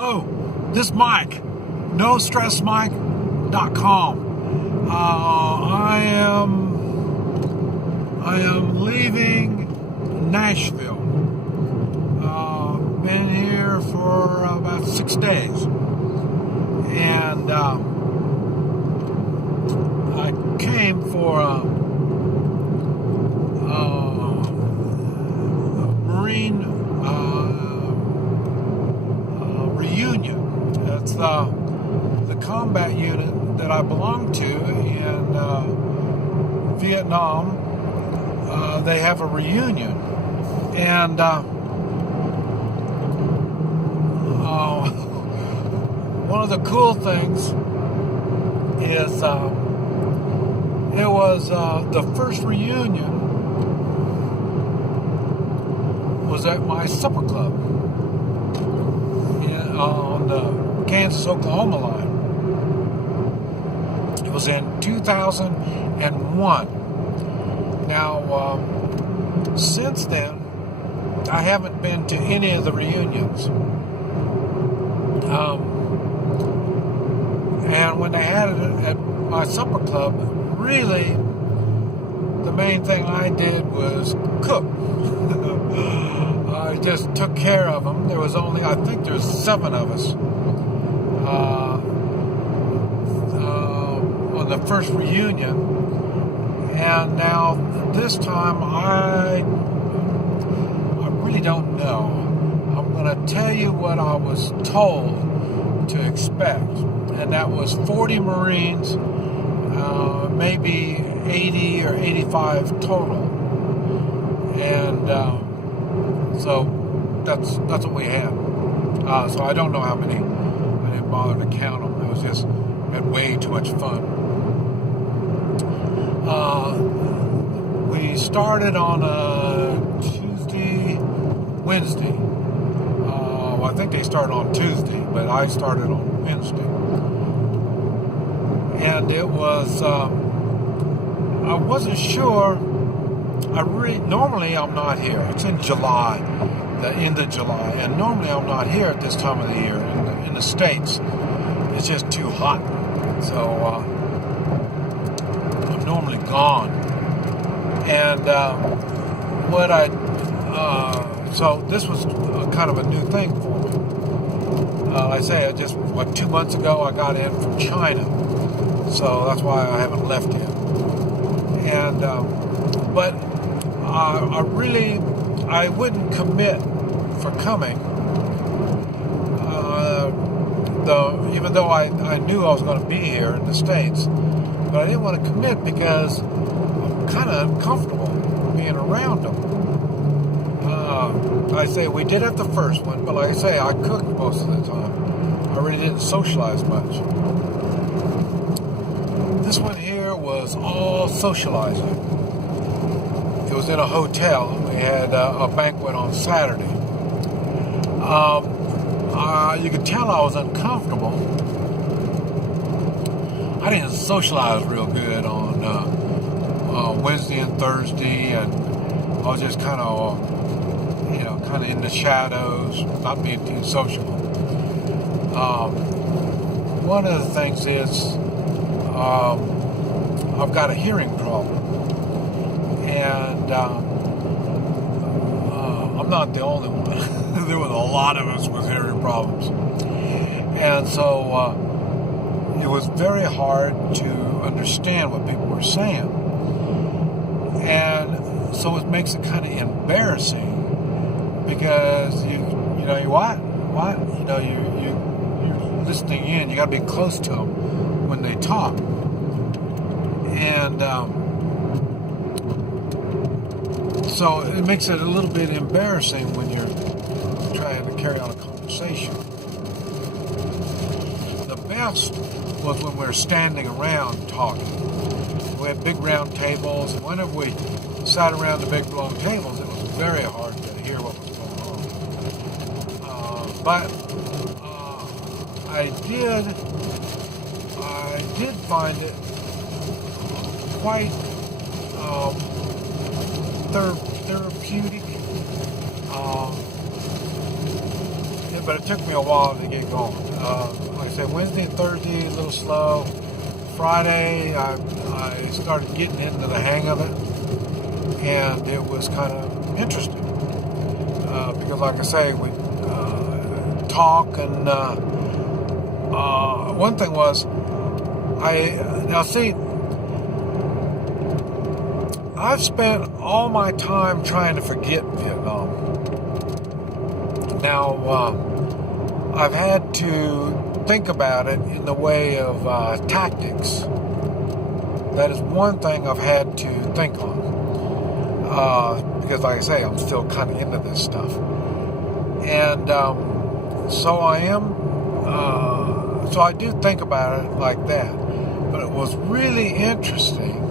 Hello, this is Mike, NoStressMike.com. I am leaving Nashville. Been here for about 6 days, and I came for a Marine reunion. It's the combat unit that I belong to in Vietnam. They have a reunion, and one of the cool things is it was the first reunion was at my supper club on the Kansas-Oklahoma line. It was in 2001. Now, since then, I haven't been to any of the reunions. And when they had it at my supper club, really, the main thing I did was cook. I just took care of them. There was only, I think there's 7 of us on the first reunion. And now this time I really don't know. I'm going to tell you what I was told to expect. And that was 40 Marines, maybe 80 or 85 total. And so that's what we had. So I don't know how many. I didn't bother to count them. It was just, we had way too much fun. We started on a Wednesday. Well, I think they started on Tuesday, but I started on Wednesday. And it was, I wasn't sure. Normally I'm not here. It's in July, the end of July, and normally I'm not here at this time of the year in the States. It's just too hot. So I'm normally gone. And so this was kind of a new thing for me. Like I say, just like 2 months ago, I got in from China. So that's why I haven't left yet. And, but I wouldn't commit for coming, even though I knew I was going to be here in the States, but I didn't want to commit because I'm kind of uncomfortable being around them. Like I say, we did have the first one, but like I say, I cooked most of the time. I really didn't socialize much. This one here was all socializing. It was in a hotel, and we had a banquet on Saturday. You could tell I was uncomfortable. I didn't socialize real good on Wednesday and Thursday, and I was just kind of in the shadows, not being too sociable. One of the things is I've got a hearing problem. And I'm not the only one. There was a lot of us with hearing problems. And so it was very hard to understand what people were saying. And so it makes it kind of embarrassing because you're listening in. You got to be close to them when they talk. And so it makes it a little bit embarrassing when you're trying to carry on a conversation. The best was when we were standing around talking. We had big round tables, and whenever we sat around the big long tables, it was very hard to hear what was going on. But I did find it quite therapeutic. If but it took me a while to get going. Like I said, Wednesday and Thursday, a little slow. Friday, I started getting into the hang of it, and it was kind of interesting. Because like I say, we talk, and one thing was, I've spent all my time trying to forget Vietnam. Now, I've had to think about it in the way of tactics. That is one thing I've had to think on. Because like I say, I'm still kind of into this stuff. And so I do think about it like that. But it was really interesting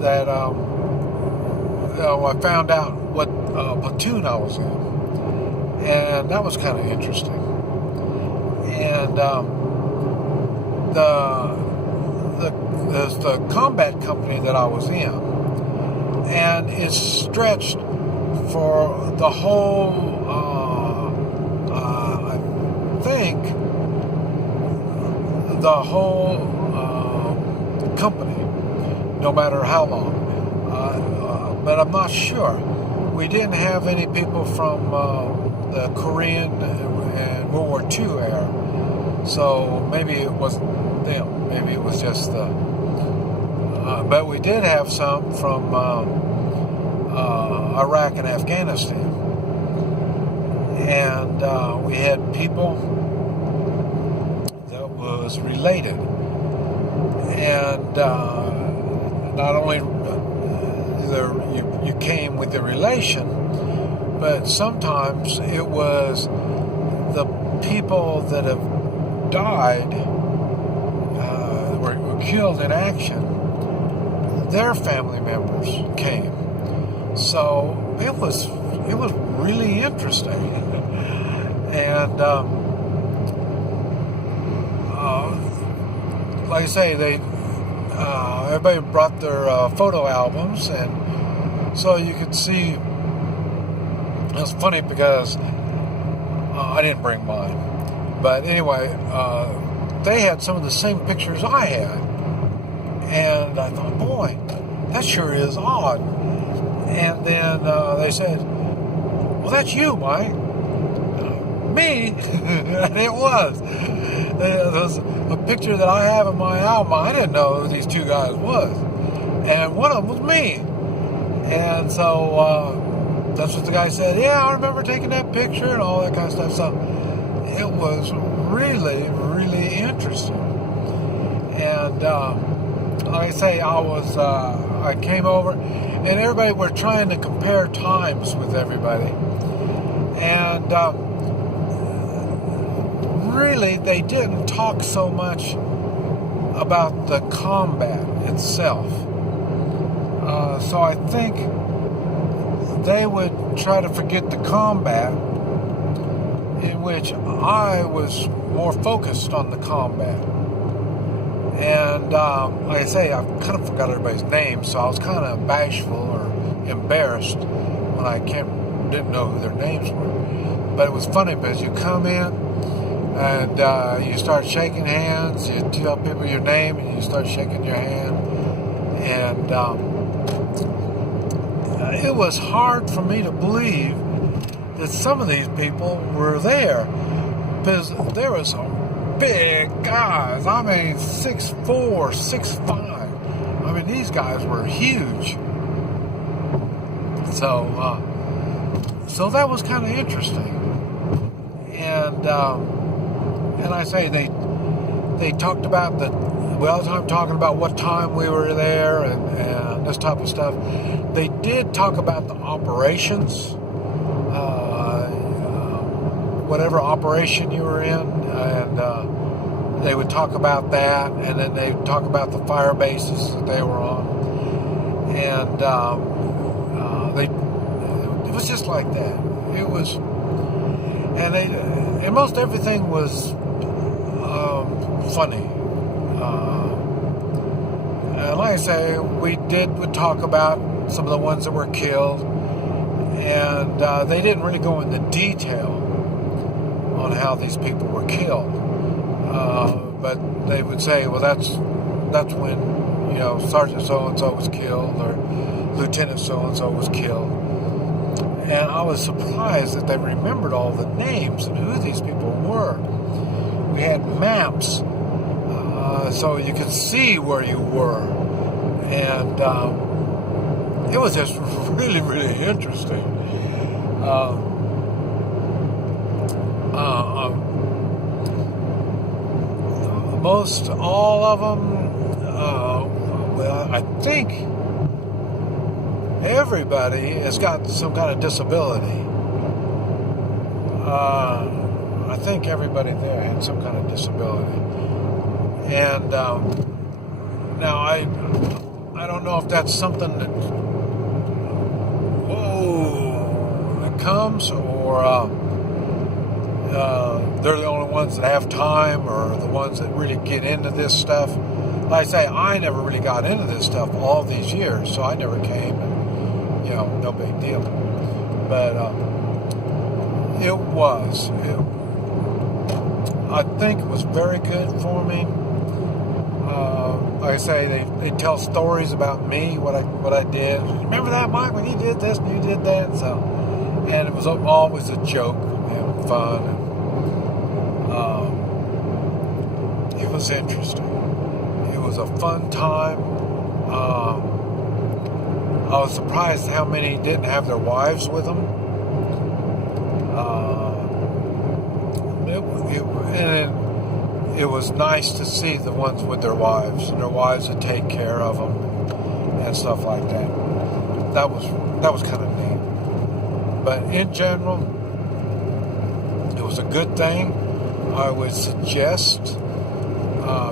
that I found out what platoon I was in, and that was kind of interesting. And the combat company that I was in, and it stretched for the whole. I think the whole company, no matter how long. But I'm not sure. We didn't have any people from the Korean and World War II era, so maybe it wasn't them. Maybe it was just the. But we did have some from Iraq and Afghanistan, and we had people that was related, and not only you came with the relation, but sometimes it was the people that have died, were killed in action. Their family members came, so it was really interesting, and like I say, everybody brought their photo albums, and so you could see. It was funny because I didn't bring mine, but anyway, they had some of the same pictures I had, and I thought, boy, that sure is odd. And then they said, well, that's you, Mike. Me? And it was. There was a picture that I have in my album. I didn't know who these two guys was. And one of them was me. And so that's what the guy said. Yeah, I remember taking that picture and all that kind of stuff. So it was really, really interesting. And like I say, I came over, and everybody were trying to compare times with everybody. And really, they didn't talk so much about the combat itself. So I think they would try to forget the combat, in which I was more focused on the combat. And like I say, I kind of forgot everybody's name, so I was kind of bashful or embarrassed when I didn't know who their names were. But it was funny because you come in and you start shaking hands, you tell people your name, and you start shaking your hand. And it was hard for me to believe that some of these people were there, because there were some big guys. I mean, 6'4", 6'5". I mean, these guys were huge. So that was kind of interesting. And I say they talked about all the time talking about what time we were there and this type of stuff. They did talk about the operations, whatever operation you were in, and they would talk about that, and then they would talk about the fire bases that they were on, and it was just like that. It was, and most everything was funny. And like I say, we would talk about some of the ones that were killed, and they didn't really go into detail on how these people were killed. But they would say, well, that's when, Sergeant so-and-so was killed, or Lieutenant so-and-so was killed. And I was surprised that they remembered all the names and who these people were. We had maps, so you could see where you were. And it was just really, really interesting. Most all of them, well, I think everybody has got some kind of disability. I think everybody there had some kind of disability. And now I don't know if that's something that comes, or they're the only ones that have time, or the ones that really get into this stuff. Like I say, I never really got into this stuff all these years, so I never came, and no big deal. But I think it was very good for me. Like I say, they tell stories about me, what I did. Remember that, Mike, when you did this and you did that? So, and it was always a joke and fun. And, it was interesting. It was a fun time. I was surprised how many didn't have their wives with them. It was nice to see the ones with their wives, and their wives would take care of them and stuff like that. That was kind of neat. But in general, it was a good thing. I would suggest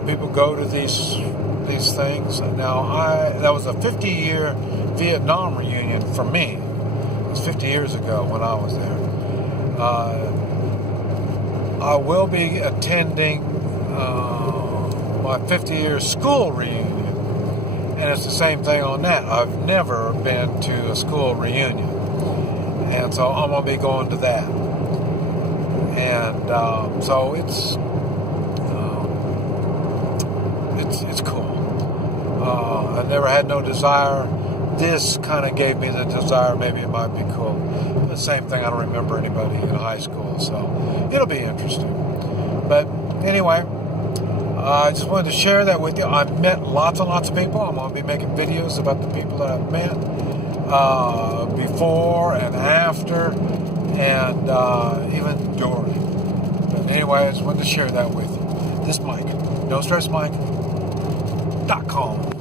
people go to these things. Now, that was a 50-year Vietnam reunion for me. It was 50 years ago when I was there. I will be attending my 50-year school reunion, and it's the same thing on that. I've never been to a school reunion, and so I'm going to be going to that. And so it's cool. I never had no desire. This kind of gave me the desire. Maybe it might be cool. The same thing. I don't remember anybody in high school, so it'll be interesting. But anyway, I just wanted to share that with you. I've met lots and lots of people. I'm going to be making videos about the people that I've met before and after, and even during. But anyway, I just wanted to share that with you. This Mike, NoStressMike.com.